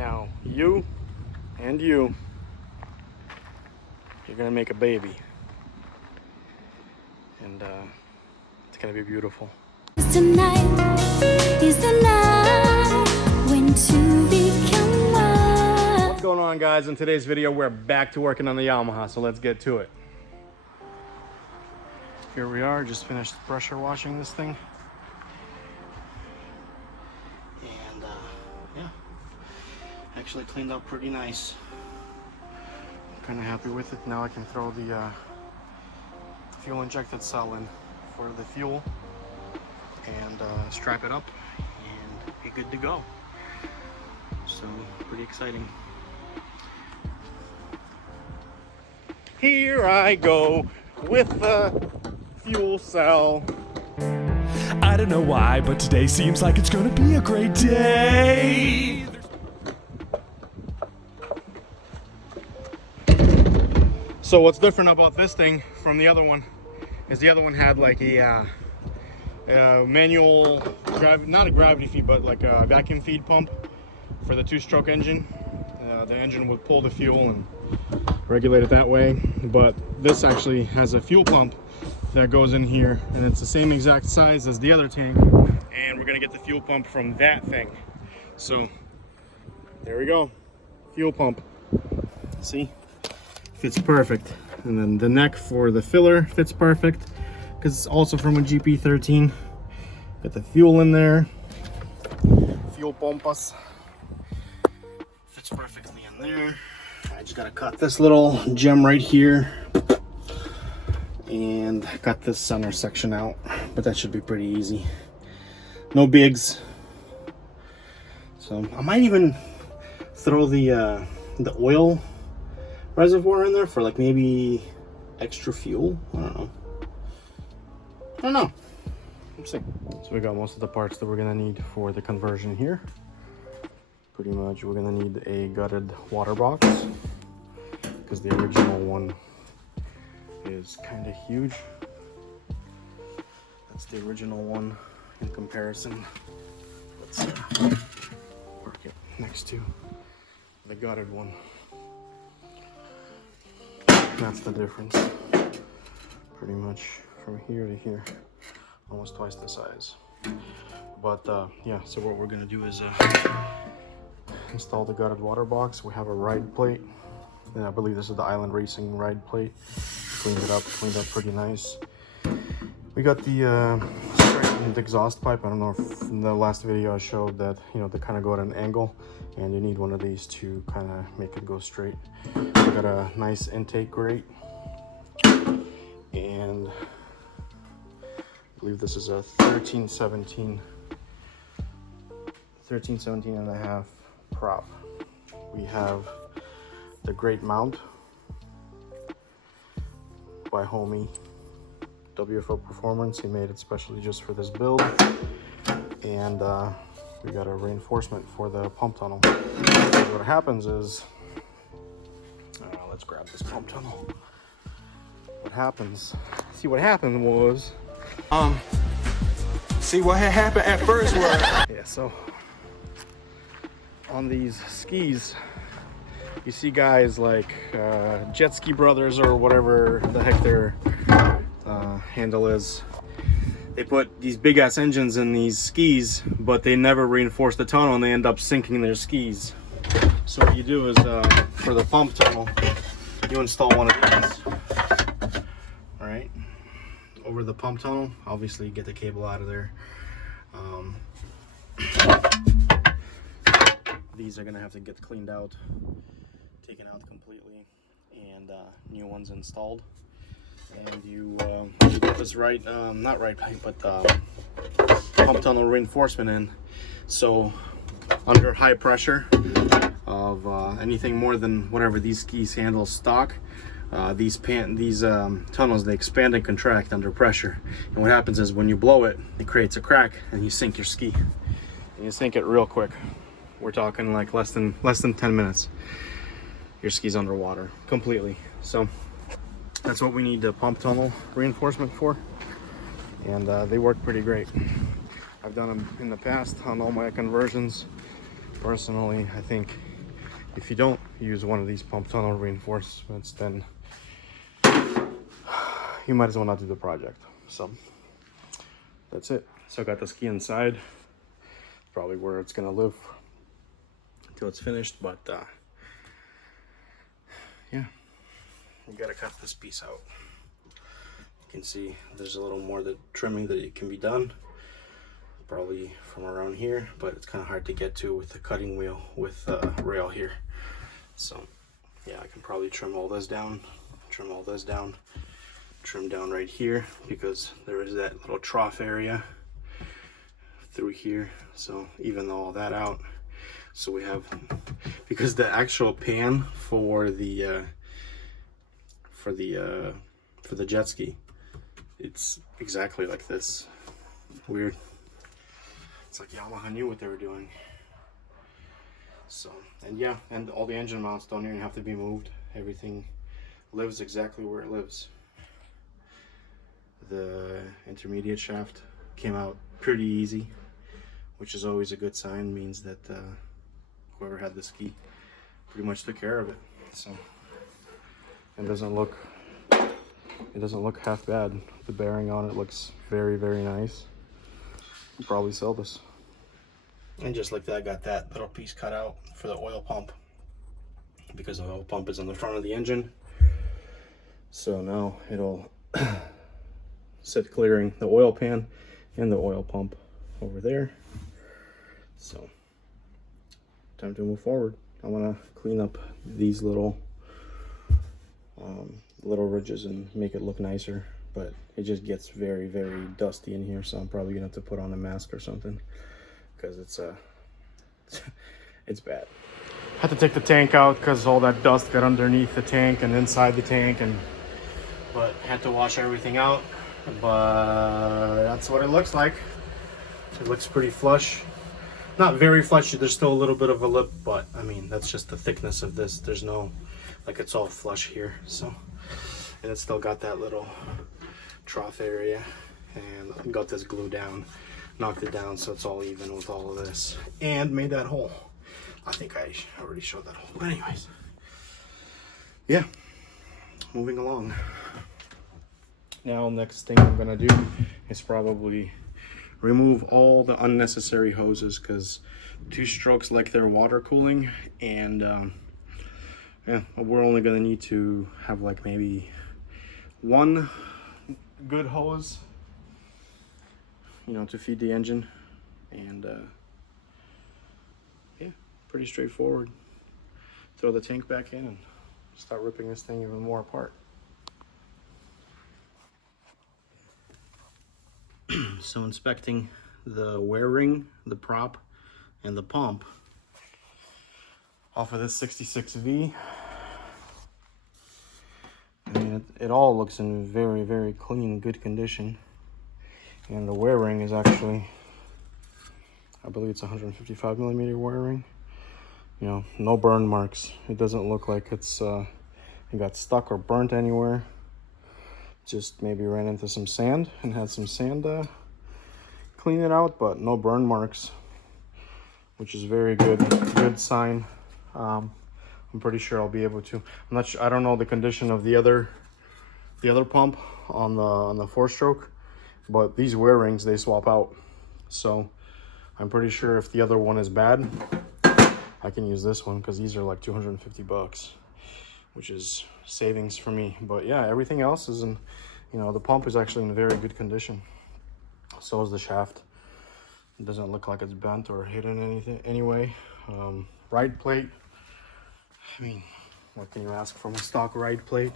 Now, you and you're gonna make a baby. And it's gonna be beautiful. Tonight is the night when two become one. What's going on, guys? In today's video, we're back to working on the Yamaha, so let's get to it. Here we are, just finished pressure washing this thing. And yeah, actually cleaned up pretty nice. I'm kind of happy with it. Now I can throw the fuel injected cell in for the fuel and strap it up and be good to go. So pretty exciting. Here I go with the fuel cell. I don't know why, but today seems like it's gonna be a great day. So what's different about this thing from the other one is the other one had like a manual, not a gravity feed, but like a vacuum feed pump for the two-stroke engine. The engine would pull the fuel and regulate it that way, but this actually has a fuel pump that goes in here, and it's the same exact size as the other tank, and we're gonna get the fuel pump from that thing. So there we go, fuel pump. See, fits perfect. And then the neck for the filler fits perfect because it's also from a GP13. Got the fuel in there, fuel pumpas, fits perfectly in there. I just gotta cut this little gem right here and cut this center section out, but that should be pretty easy. No bigs. So I might even throw the oil reservoir in there for like maybe extra fuel. I don't know. Let's see. So we got most of the parts that we're gonna need for the conversion here. Pretty much we're gonna need a gutted water box because the original one is kind of huge. That's the original one in comparison. Let's work it next to the gutted one. That's the difference. Pretty much from here to here, almost twice the size. But yeah, so what we're gonna do is install the gutted water box. We have a ride plate, and I believe this is the Island Racing ride plate. Cleaned it up, cleaned up pretty nice. We got the straightened exhaust pipe. I don't know if in the last video I showed that, you know, they kind of go at an angle, and you need one of these to kind of make it go straight. We got a nice intake grate, and I believe this is a 1317 and a half prop. We have the grate mount by Homie, WFO Performance. He made it specially just for this build, and we got a reinforcement for the pump tunnel. So what happens is, let's grab this pump tunnel. What happened was, See what had happened at first was yeah, so on these skis, you see guys like Jet Ski Brothers or whatever the heck their handle is. They put these big ass engines in these skis, but they never reinforce the tunnel, and they end up sinking their skis. So what you do is, for the pump tunnel, you install one of these, all right, over the pump tunnel. Obviously, you get the cable out of there. These are gonna have to get cleaned out, taken out completely, and new ones installed. And you put this not right pipe, but pump tunnel reinforcement in. So under high pressure of anything more than whatever these skis handle stock, these tunnels, they expand and contract under pressure. And what happens is when you blow it, it creates a crack, and you sink your ski. And you sink it real quick. We're talking like less than 10 minutes. Your ski's underwater completely. So that's what we need the pump tunnel reinforcement for, and they work pretty great. I've done them in the past on all my conversions. Personally, I think if you don't use one of these pump tunnel reinforcements, then you might as well not do the project. So that's it. So I got the ski inside, probably where it's gonna live until it's finished, but yeah, you gotta cut this piece out. You can see there's a little more trimming that it can be done, probably from around here, but it's kind of hard to get to with the cutting wheel with rail here. So yeah, I can probably trim all this down, trim all this down, trim down right here, because there is that little trough area through here. So even all that out, so we have, because the actual pan for the jet ski, it's exactly like this. Weird. It's like Yamaha knew what they were doing. So, and yeah, and all the engine mounts don't even have to be moved. Everything lives exactly where it lives. The intermediate shaft came out pretty easy, which is always a good sign. Means that whoever had the ski pretty much took care of it. So it doesn't look half bad. The bearing on it looks very, very nice. I'll probably sell this. And just like that, I got that little piece cut out for the oil pump, because the oil pump is on the front of the engine. So now it'll sit clearing the oil pan and the oil pump over there. So time to move forward. I want to clean up these little ridges and make it look nicer, but it just gets very, very dusty in here, so I'm probably gonna have to put on a mask or something, because it's bad. Had to take the tank out because all that dust got underneath the tank and inside the tank, but had to wash everything out. But that's what it looks like. It looks pretty flush. Not very flush, there's still a little bit of a lip, but I mean, that's just the thickness of this. There's no, like, it's all flush here. So, and it's still got that little trough area, and got this glue down, knocked it down so it's all even with all of this, and made that hole. I think I already showed that hole, but anyways, yeah, moving along. Now next thing I'm gonna do is probably remove all the unnecessary hoses, because two strokes like they're water cooling, and yeah, we're only gonna need to have like maybe one good hose, you know, to feed the engine, and yeah, pretty straightforward. Throw the tank back in and start ripping this thing even more apart. So inspecting the wear ring, the prop, and the pump off of this 66V. I mean, it all looks in very, very clean, good condition. And the wear ring is actually, I believe it's 155mm wear ring. You know, no burn marks. It doesn't look like it got stuck or burnt anywhere. Just maybe ran into some sand and had some sand clean it out, but no burn marks, which is very good sign. I'm pretty sure I'll be able to. I'm not sure. I don't know the condition of the other pump on the 4-stroke, but these wear rings, they swap out. So I'm pretty sure if the other one is bad, I can use this one, because these are like $250, which is savings for me. But yeah, everything else is in, you know, the pump is actually in very good condition. So is the shaft. It doesn't look like it's bent or hidden anything anyway. Ride plate, I mean, what can you ask from a stock ride plate?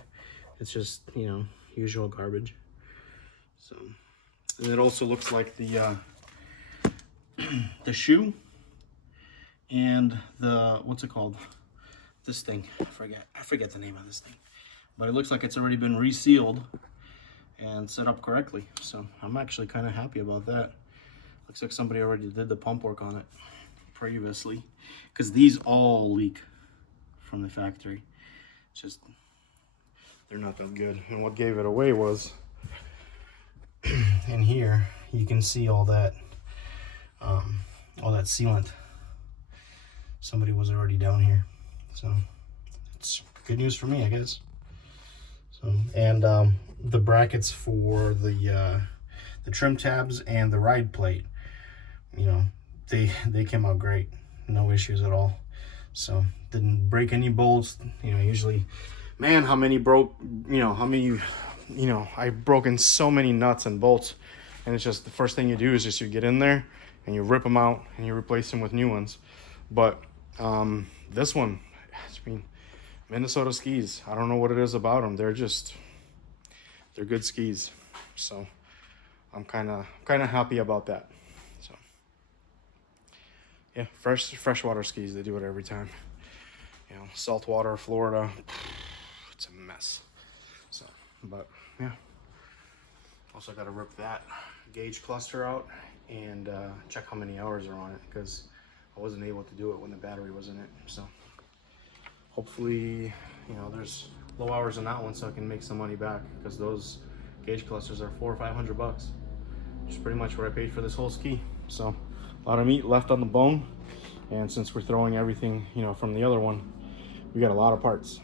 It's just, you know, usual garbage. So, and it also looks like the the shoe and the, what's it called? This thing, I forget the name of this thing, but it looks like it's already been resealed and set up correctly. So I'm actually kind of happy about that. Looks like somebody already did the pump work on it previously, because these all leak from the factory. It's just, they're not that good. And what gave it away was in here you can see all that sealant. Somebody was already down here, So it's good news for me, I guess. So, and the brackets for the trim tabs and the ride plate, you know, they came out great, no issues at all. So didn't break any bolts. You know, usually, man, how many broke, you know, how many, you know, I've broken so many nuts and bolts, and it's just the first thing you do is just you get in there and you rip them out and you replace them with new ones. But this one, I mean, Minnesota skis, I don't know what it is about them. They're good skis. So I'm kind of happy about that. So yeah, freshwater skis, they do it every time. You know, saltwater, Florida, it's a mess. So, but yeah. Also got to rip that gauge cluster out and check how many hours are on it, because I wasn't able to do it when the battery was in it. So hopefully, you know, there's low hours in that one so I can make some money back, because those gauge clusters are $400 or $500, which is pretty much what I paid for this whole ski. So a lot of meat left on the bone, and since we're throwing everything, you know, from the other one, we got a lot of parts.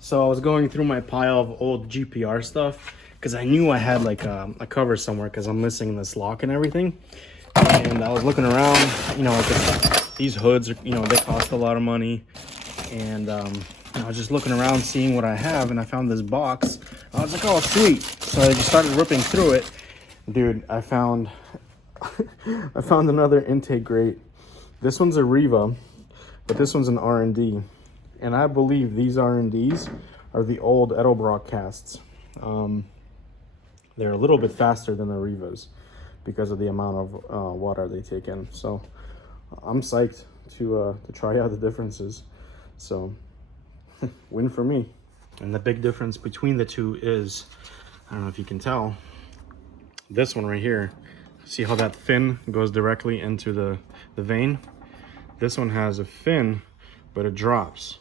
So I was going through my pile of old GPR stuff, because I knew I had like a cover somewhere, because I'm missing this lock and everything. And I was looking around, you know, like these hoods are, you know, they cost a lot of money. And I was just looking around seeing what I have, and I found this box. I was like, oh sweet. So I just started ripping through it. Dude, I found I found another intake grate. This one's a Riva, but this one's an R&D. And I believe these R&Ds are the old Edelbrock casts. They're a little bit faster than the Rivas because of the amount of water they take in. So I'm psyched to try out the differences. So win for me. And the big difference between the two is, I don't know if you can tell, this one right here, see how that fin goes directly into the vein? This one has a fin, but it drops.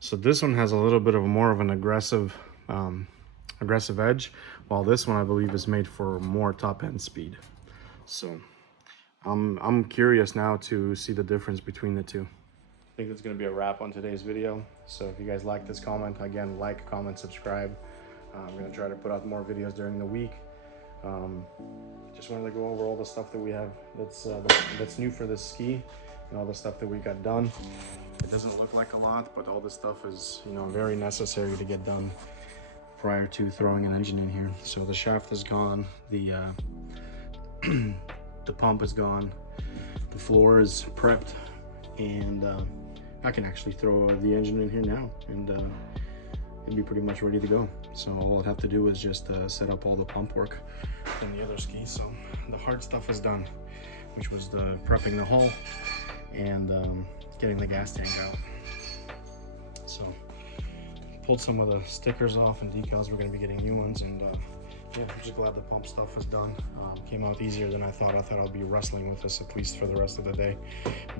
So this one has a little bit of more of an aggressive edge, while this one I believe is made for more top end speed. So I'm curious now to see the difference between the two. I think that's going to be a wrap on today's video. So if you guys like this comment, again, like, comment, subscribe. I'm going to try to put out more videos during the week. Just wanted to go over all the stuff that we have that's new for this ski, and all the stuff that we got done. It doesn't look like a lot, but all this stuff is, you know, very necessary to get done prior to throwing an engine in here. So the shaft is gone, the the pump is gone, the floor is prepped, and I can actually throw the engine in here now, and it'd be pretty much ready to go. So all I'll have to do is just set up all the pump work on the other ski. So the hard stuff is done, which was the prepping the hull and getting the gas tank out. So pulled some of the stickers off and decals. We're going to be getting new ones, and yeah, I'm just glad the pump stuff is done. Came out easier than I thought. I thought I'd be wrestling with this at least for the rest of the day,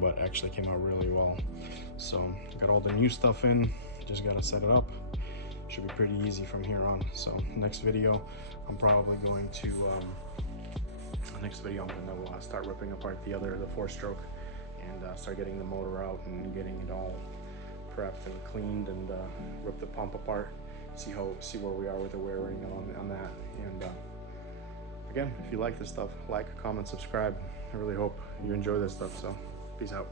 but actually came out really well. So got all the new stuff in, just got to set it up. Should be pretty easy from here on. So next video, I'm probably going to start ripping apart the 4-stroke and start getting the motor out and getting it all prepped and cleaned, and rip the pump apart, see where we are with the wearing on that. And again, if you like this stuff, like, comment, subscribe. I really hope you enjoy this stuff. So peace out.